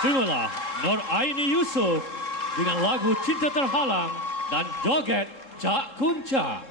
Terimalah Nur Aini Yusof dengan lagu Cinta Terhalang dan joget Cak Kunca.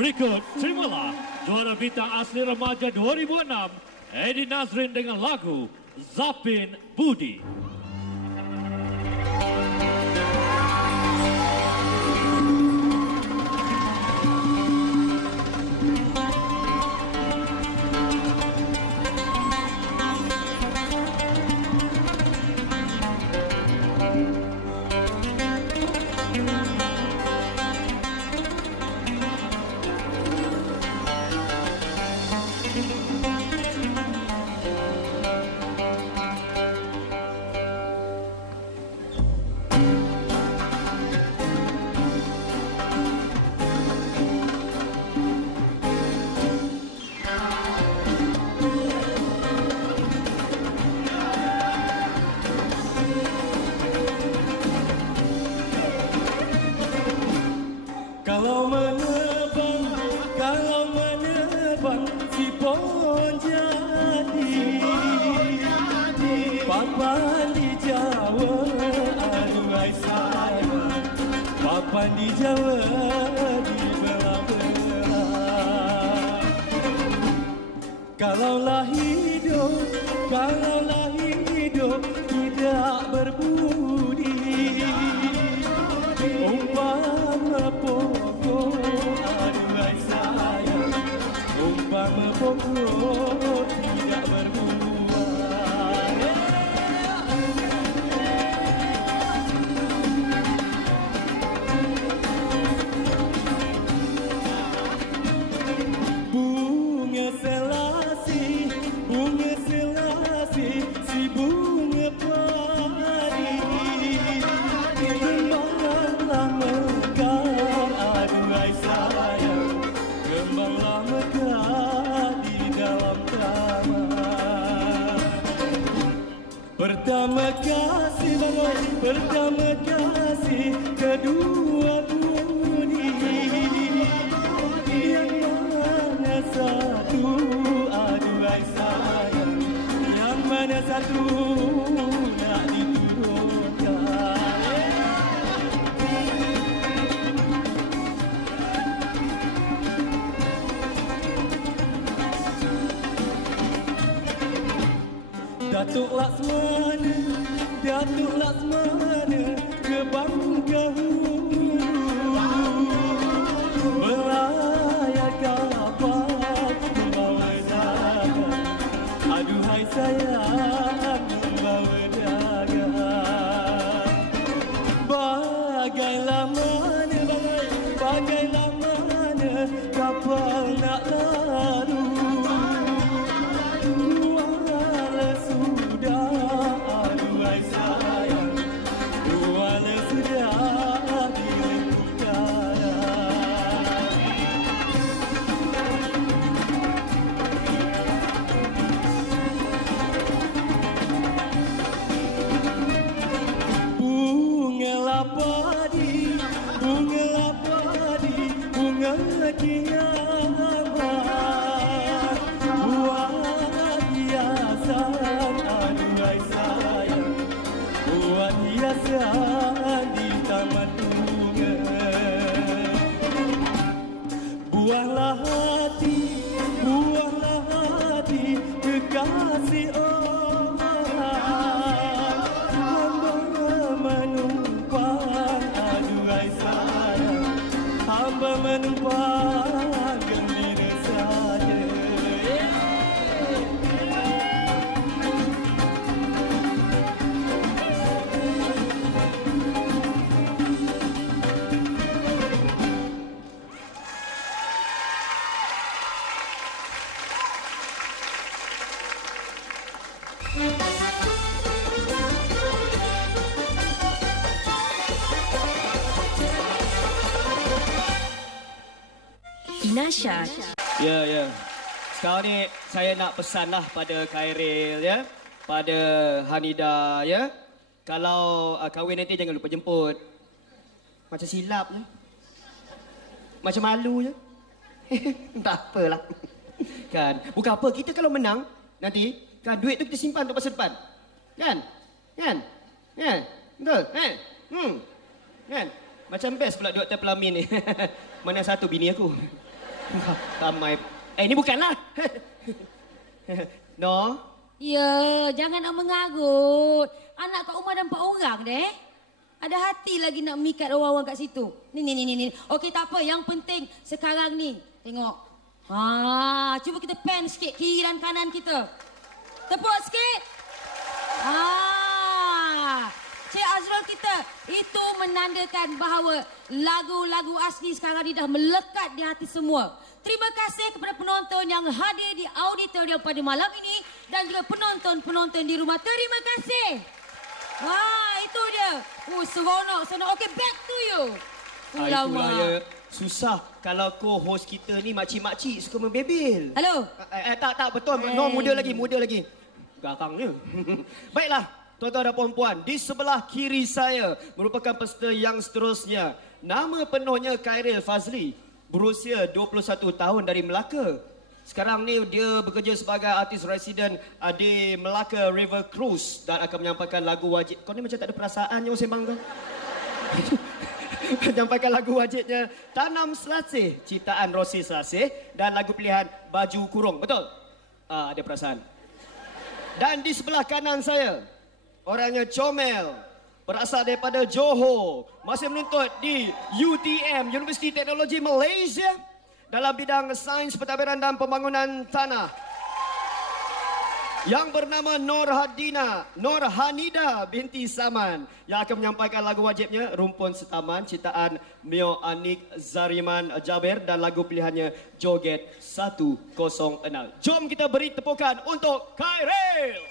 Berikut, terimalah juara bintang asli remaja 2006, Edi Nazrin dengan lagu Zapin Budi. di Jawa di belah-belah. Kalaulah hidup tidak berbudi, umpama pokok aduhai sayang, umpama pokok tidak berbuah. Bunga selasi, si bunga padi, kembanglah mekar, aduhai sayang, kembanglah mekar di dalam kamar. Pertama kasih bangun, pertama kasih kedua bunyi, yang mana satu, aduhai sayang, yang mana satu nak diturunkan. Datuk Laksmana ke Bangkahulu, belayar kapal membawa dagang, aduhai sayang membawa dagang. Bagailah mana kapal nak lalu, walau sudah, aduhai sayang, walau sudah dilakukan. Bunga padi, bunga kiamat, buat hiasan, aduhai sayang, buat hiasan di taman bunga. Buahlah hati, kekasih orang, hamba menumpang, aduhai sayang, hamba menumpang gembira saja. Inasha. Ya. Sekarang ni saya nak pesanlah pada Khairil ya, pada Hanida ya. Kalau kahwin nanti jangan lupa jemput. Macam silap je. Macam malu je. Tak apalah. Kan? Bukan apa, kita kalau menang nanti kan duit tu kita simpan untuk masa depan. Kan? Betul? Kan? Macam best pula Dr. Pelamin ni. Mana satu bini aku. Ramai. Ini bukanlah. No. Ya, jangan nak mengarut. Anak kat rumah ada 4 orang deh. Ada hati lagi nak mikat orang-orang kat situ. Ni. Okey, tak apa. Yang penting sekarang ni. Tengok. Cuba kita pan sikit kiri dan kanan kita. Tepuk sikit. Cik Azrul kita, itu menandakan bahawa lagu-lagu asli sekarang ni dah melekat di hati semua. Terima kasih kepada penonton yang hadir di auditorium pada malam ini dan juga penonton-penonton di rumah. Terima kasih. Wah, itu dia. Seronok. Okey, back to you. Itulah ya. Susah kalau co-host kita ni makcik-makcik suka membebel. Halo. Tak, betul. No, muda lagi. Garang dia. Baiklah, tuan-tuan dan puan-puan, di sebelah kiri saya merupakan peserta yang seterusnya. Nama penuhnya Khairil Fazli, berusia 21 tahun dari Melaka. Sekarang ni dia bekerja sebagai artis residen di Melaka River Cruise dan akan menyampaikan lagu wajib. Kau ni macam tak ada perasaan yang sembang kau. menyampaikan lagu wajibnya Tanam Selasih, ciptaan Rosi Selasih dan lagu pilihan Baju Kurung. Betul? Ada perasaan. Dan di sebelah kanan saya, orangnya comel, berasal daripada Johor, masih menuntut di UTM, Universiti Teknologi Malaysia, dalam bidang sains pentadbiran dan pembangunan tanah, yang bernama Nur Hanida binti Saman, yang akan menyampaikan lagu wajibnya Rumpun Setaman, ciptaan Mio Anik Zariman Jaber dan lagu pilihannya Joget 106. Jom kita beri tepukan untuk Khairil.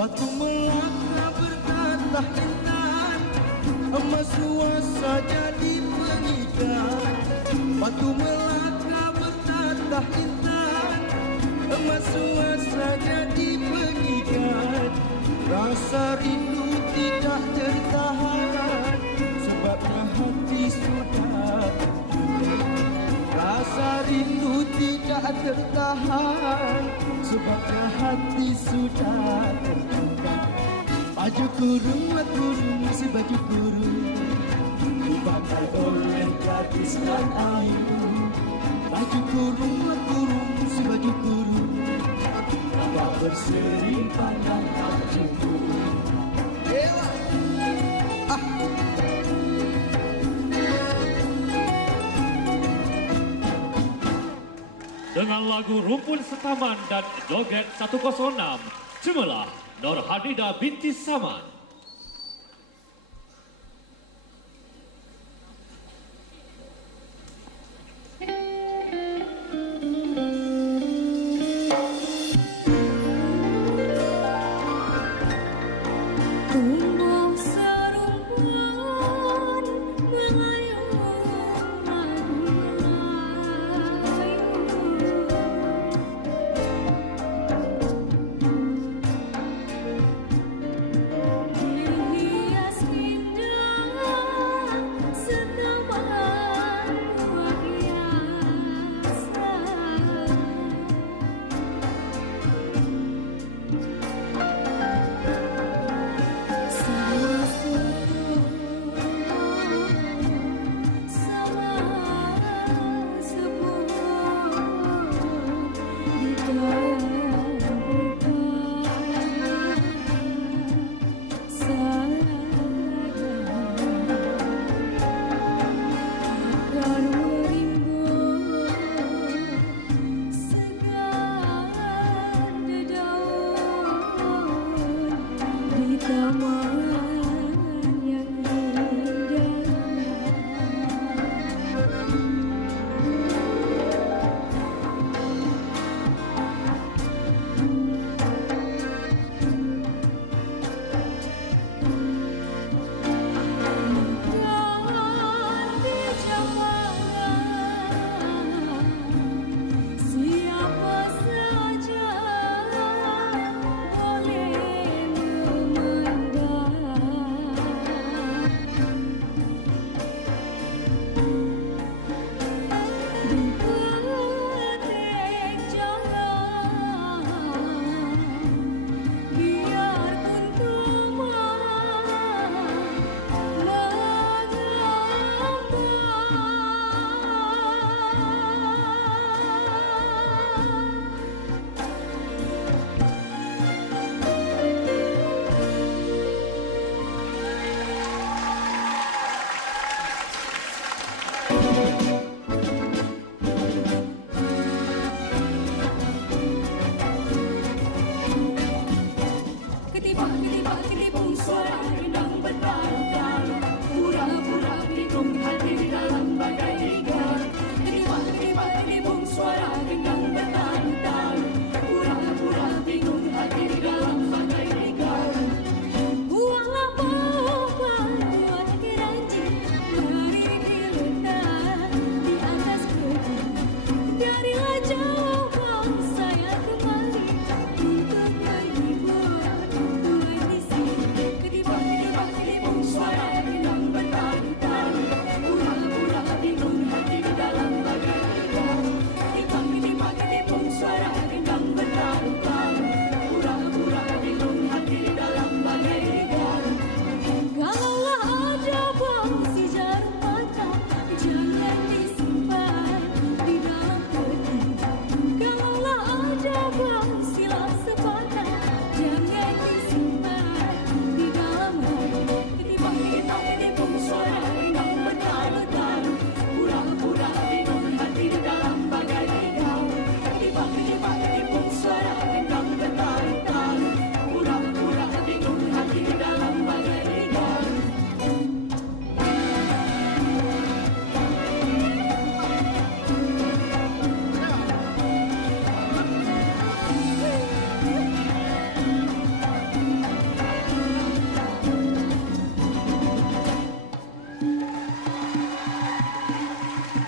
Batu melaka berkata intan, emas suasa jadi pengikat. Batu melaka berkata intan, emas suasa jadi pengikat. Rasa rindu tidak tertahan, sebabnya hati sudah. Rasa rindu tidak tertahan, sebabnya hati sudah terbuka. Baju kurung, si baju kurung, dipakai oleh gadis dan ayu. Baju kurung, si baju kurung, berseri pandang tak cemburu. Dengan lagu Rumpun Setaman dan Joget 106, cemerlang Nur Hadida binti Saman.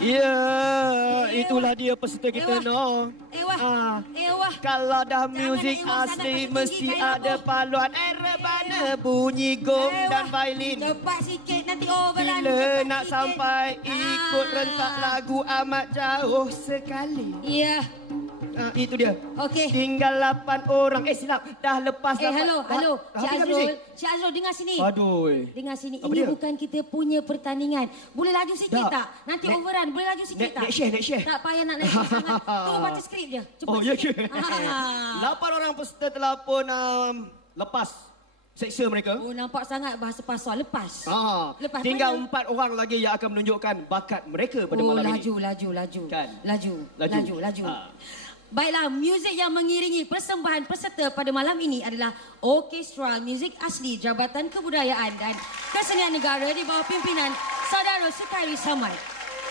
Ya, itulah dia peserta kita, no. Ewah. Kalau dah muzik asli mesti ada paluan. Rebana bunyi gong dan violin. Cepat sikit nanti overrun. Bila nak sampai ikut rentak lagu amat jauh sekali. Ya. Itu dia. Okey. Tinggal 8 orang. Silap. Dah lepas. Hello. Cik habis Azrul. muzik. Cik Azrul, dengar sini. Aduh. Dengar sini. Apa Ini dia? bukan kita punya pertandingan. Boleh laju sikit Tak. tak? Nanti overrun. Boleh laju sikit tak? Nak share. Tak payah nak naik sangat. Tunggu baca skrip je. Cepat. Oh, ya ke? Ah. 8 orang peserta telah pun lepas seksa mereka. Oh, nampak sangat bahasa pasal. Lepas. Lepas Tinggal mana? 4 orang lagi yang akan menunjukkan bakat mereka pada malam ini. Laju. Kan? Laju. Baiklah, muzik yang mengiringi persembahan peserta pada malam ini adalah Orkestra Muzik Asli Jabatan Kebudayaan dan Kesenian Negara di bawah pimpinan Saudara Sukairi Samad.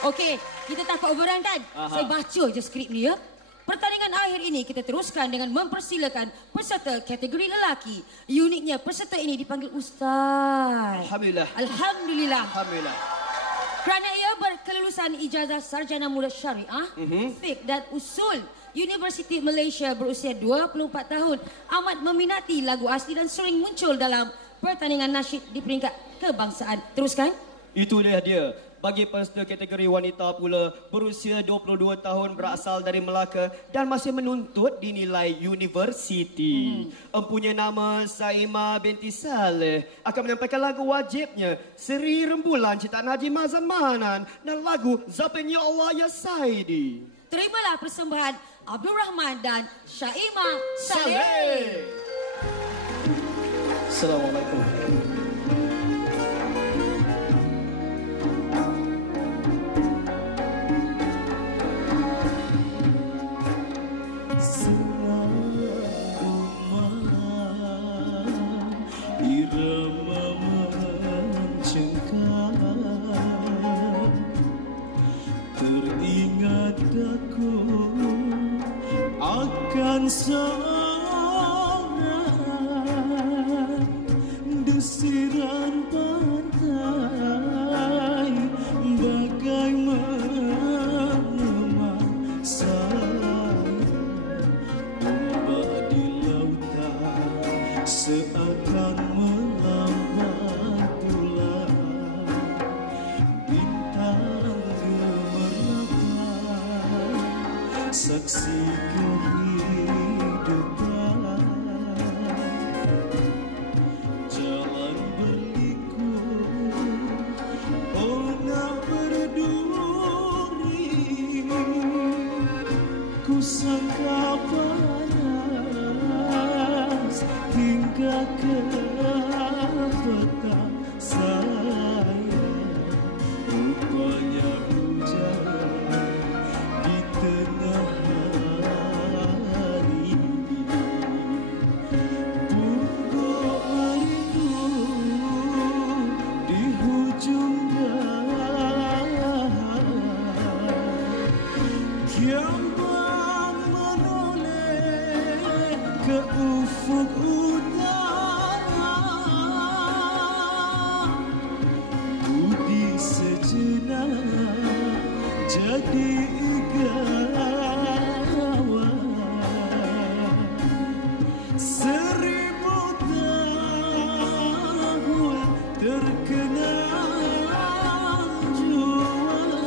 Okey, kita takut overrun kan? Saya baca je skrip ni ya. Pertandingan akhir ini kita teruskan dengan mempersilakan peserta kategori lelaki. Uniknya peserta ini dipanggil Ustaz. Alhamdulillah. Kerana ia berkelulusan ijazah sarjana muda syariah, fiqh dan usul Universiti Malaysia berusia 24 tahun, amat meminati lagu asli dan sering muncul dalam pertandingan nasyid di peringkat kebangsaan. Teruskan. Itu dia. Bagi peserta kategori wanita pula berusia 22 tahun berasal dari Melaka dan masih menuntut dinilai universiti. Empunya nama Saimah binti Saleh akan menyampaikan lagu wajibnya Seri Rembulan ciptaan Haji Mazamanan dan lagu Zapin Ya Allah Ya Saidi. Terimalah persembahan Abdul Rahman dan Syaimah Saleh. Assalamualaikum. Teringat aku akan seorang desiran pantai bagaimana saya ombak di lautan seakan melambat pula bintang gemerlapan saksi kehidupan jalan berliku oh nak berduri ku sangka panas hingga ke petang sayang rupanya hujan di tengah hari pokok merindu di hujung dahan kiambang menoleh ke ufuk utara budi sejenak jadi igawan 1000 tahun terkenal jual.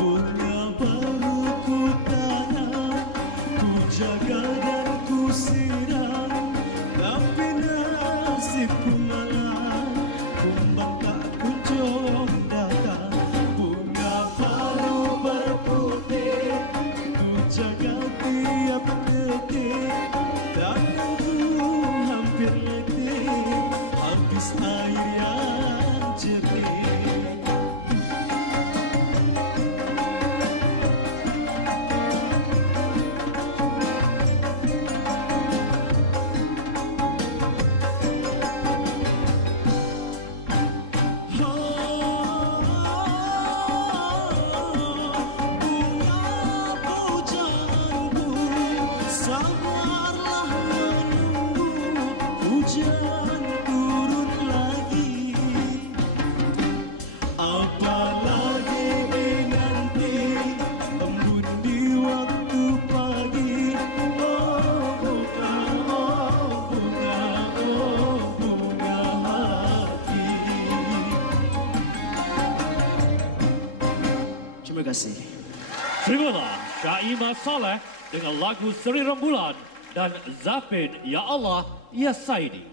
Bunga baru ku tanam, ku jaga dan ku siram, tapi nasibku malah kumbang tak kunjung datang. Bunga baru berputih, ku jaga tiap detik, takkan ku hampir letih, habis air yang jernih. jangan turun lagi. Apalagi nanti embun di waktu pagi. Oh bunga, oh bunga, oh bunga hati. Terima kasih. Terimalah Syaimah Saleh dengan lagu Seri Rembulan dan Zafin Ya Allah Ya Saidi.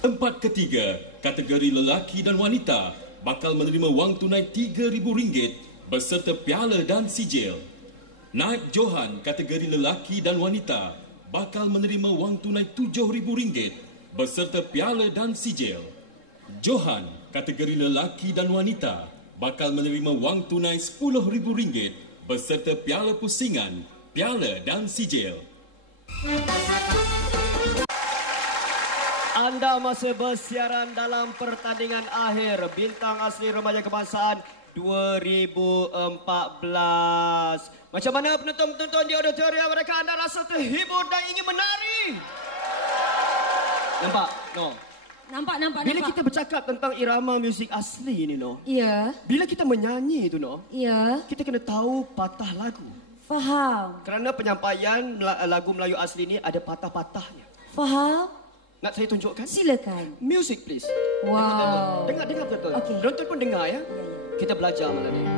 Tempat ketiga, kategori lelaki dan wanita bakal menerima wang tunai RM3,000 beserta piala dan sijil. Naib Johan kategori lelaki dan wanita bakal menerima wang tunai RM7,000 beserta piala dan sijil. Johan, kategori lelaki dan wanita, bakal menerima wang tunai RM10,000 beserta piala pusingan, piala dan sijil. Anda masih bersiaran dalam pertandingan akhir Bintang Asli Remaja Kebangsaan 2014. Macam mana penonton-penonton di auditorium mereka? Anda rasa terhibur dan ingin menari? Nampak? No. Nampak. Bila kita bercakap tentang irama muzik asli ini, no. Ya. Bila kita menyanyi itu, no. Ya. Kita kena tahu patah lagu. Faham. Kerana penyampaian lagu Melayu asli ini ada patah-patahnya. Faham? Nak saya tunjukkan? Silakan. Music please. Wow. Dengar betul. Okey. Penonton pun dengar ya. Kita belajar malam ni.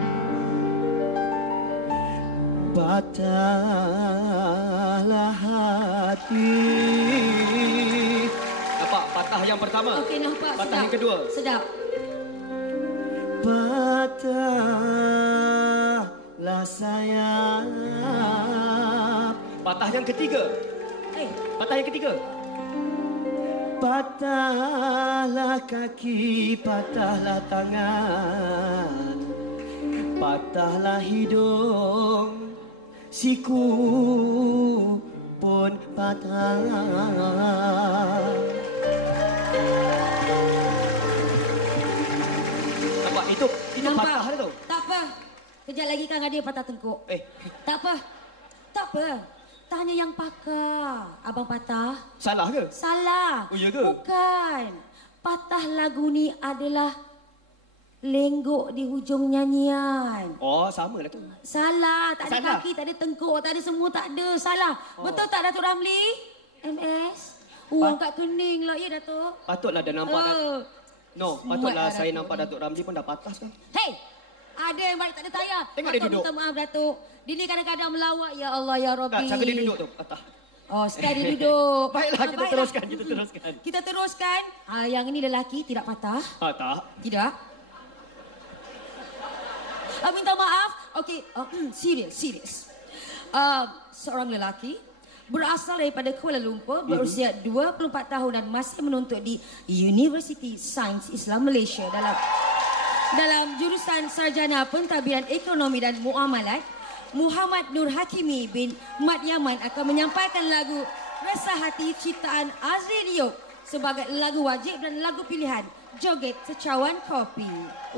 Patahlah hati. Nampak patah yang pertama? Okey, nampak. Patah sedap. yang kedua? Sedap. Patahlah sayang. Patah yang ketiga? Patah yang ketiga? Patahlah kaki, patahlah tangan, patahlah hidung, siku pun patah. Nampak? Itu Nampak? patah tu. Tak apa. Kejap lagi Kang Adir patah tengkuk. Tak apa. Tanya yang pakar. Abang patah? Salah ke? Salah. Oh, ya ke? Bukan. Patah lagu ni adalah lenggok di hujung nyanyian. Oh, sama lah tu. Salah. Tak ada Salah. kaki, tak ada tengkuk, tak ada semua, tak ada. Salah. Betul tak Datuk Ramli? MS? Angkat kening lah ya Datuk. Patutlah dah nampak. No, patutlah saya nampak Datuk Ramli pun dah patah sekarang. Hei! Ada yang balik tak ada tayar. Tengok dia duduk. Minta maaf Datuk. Dia ni kadang-kadang melawak. Ya Allah, Ya Rabbi. Tak, cara dia duduk tu. Patah. Oh, sekarang dia duduk. Baiklah, kita teruskan. Kita teruskan. Yang ini lelaki, tidak patah. Tak. Tidak. Minta maaf. Okey, serius. Seorang lelaki berasal daripada Kuala Lumpur, berusia 24 tahun dan masih menuntut di Universiti Sains Islam Malaysia dalam jurusan Sarjana Pentadbiran Ekonomi dan Muamalat. Muhammad Nur Hakimi bin Mat Yaman akan menyampaikan lagu Resah Hati ciptaan Azri Diop sebagai lagu wajib dan lagu pilihan Joget Secawan Kopi.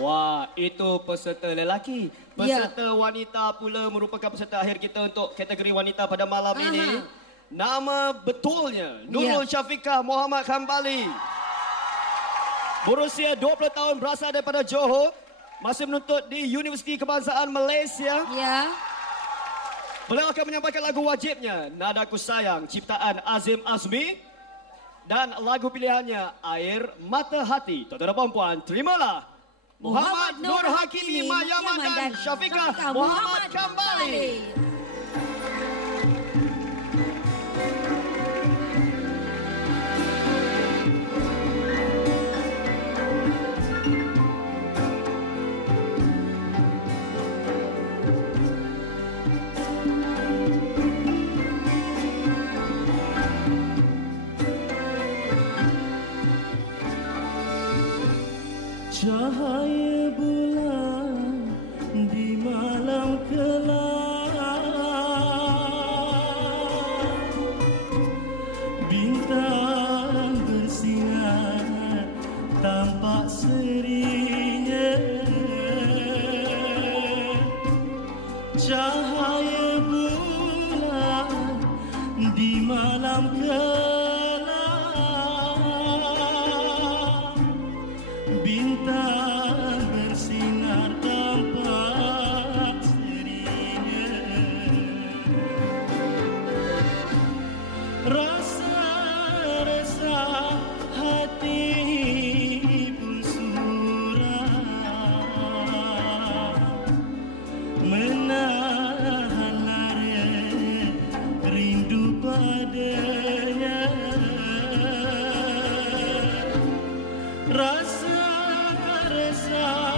Wah, itu peserta lelaki. Peserta wanita pula merupakan peserta akhir kita untuk kategori wanita pada malam ini. Nama betulnya Nurul Syafiqah Muhammad Kambali. Berusia 20 tahun, berasal daripada Johor, masih menuntut di Universiti Kebangsaan Malaysia. Ya. Beliau akan menyampaikan lagu wajibnya Nadaku Sayang ciptaan Azim Azmi dan lagu pilihannya Air Mata Hati. Tuan-tuan dan puan-puan, terimalah Muhammad Nur Hakimi Mat Yaman dan Syafiqah Muhammad Kambali. Cahaya bulan di malam kelam, bintang bersinar tampak serinya. Cahaya bulan di malam kelam, bintang bersinar tampak serinya. Rasa resah hati pun suram, menahan lara rindu padanya. Rasa resah